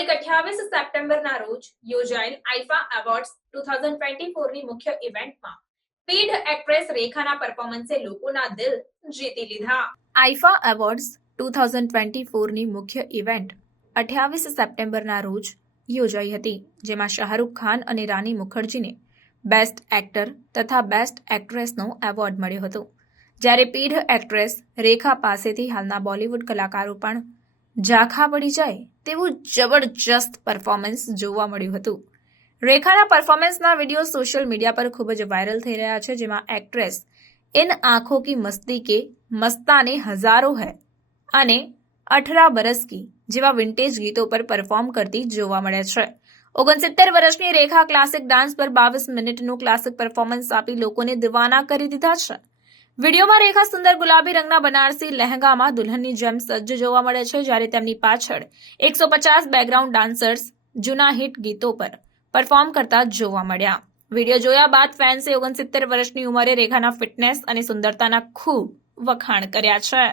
તારીખ અઠ્યાવીસ સપ્ટેમ્બરના રોજ યોજાયેલ IIFA awards two thousand twenty ફોરની મુખ્ય ઇવેન્ટમાં પીઢ એક્ટ્રેસ રેખાના પરફોર્મન્સે લોકોના દિલ જીતી લીધા. IIFA awards two thousand twenty ફોરની મુખ્ય ઇવેન્ટ અઠ્યાવીસ સપ્ટેમ્બરના રોજ યોજાઈ હતી, જેમાં શાહરૂખ ખાન અને રાની મુખર્જીને બેસ્ટ એક્ટર તથા બેસ્ટ એક્ટ્રેસનો એવોર્ડ મળ્યો હતો. જ્યારે પીઢ એક્ટ્રેસ રેખા પાસેથી હાલના બોલિવૂડ કલાકારો પણ ઝાંખા પડી જાય તેવું જબરજસ્ત પરફોર્મન્સ જોવા મળ્યું હતું. રેખાના પરફોર્મન્સના વીડિયો સોશિયલ મીડિયા પર ખૂબ જ વાયરલ થઈ રહ્યા છે, જેમાં એક્ટ્રેસ ઇન આંખો કી મસ્તી કે મસ્તાને હજારો હૈ અને અઠરા બરસ કી જેવા વિન્ટેજ ગીતો પર પરફોર્મ કરતી જોવા મળે છે. ઓગણસિત્તેર વર્ષની રેખા ક્લાસિક ડાન્સ પર બાવીસ મિનિટનું ક્લાસિક પરફોર્મન્સ આપી લોકોને દિવાના કરી દીધા છે. વિડીયોમાં રેખા સુંદર ગુલાબી રંગના બનારસી લહેંગામાં દુલ્હનની જેમ સજ્જ જોવા મળે છે જ્યારે તેમની પાછળ એકસો પચાસ બેકગ્રાઉન્ડ ડાન્સર્સ જૂના હિટ ગીતો પર પરફોર્મ કરતા જોવા મળ્યા. વીડિયો જોયા બાદ ફેન્સે ઓગણસિત્તેર વર્ષની ઉંમરે રેખાના ફિટનેસ અને સુંદરતાના ખૂબ વખાણ કર્યા છે.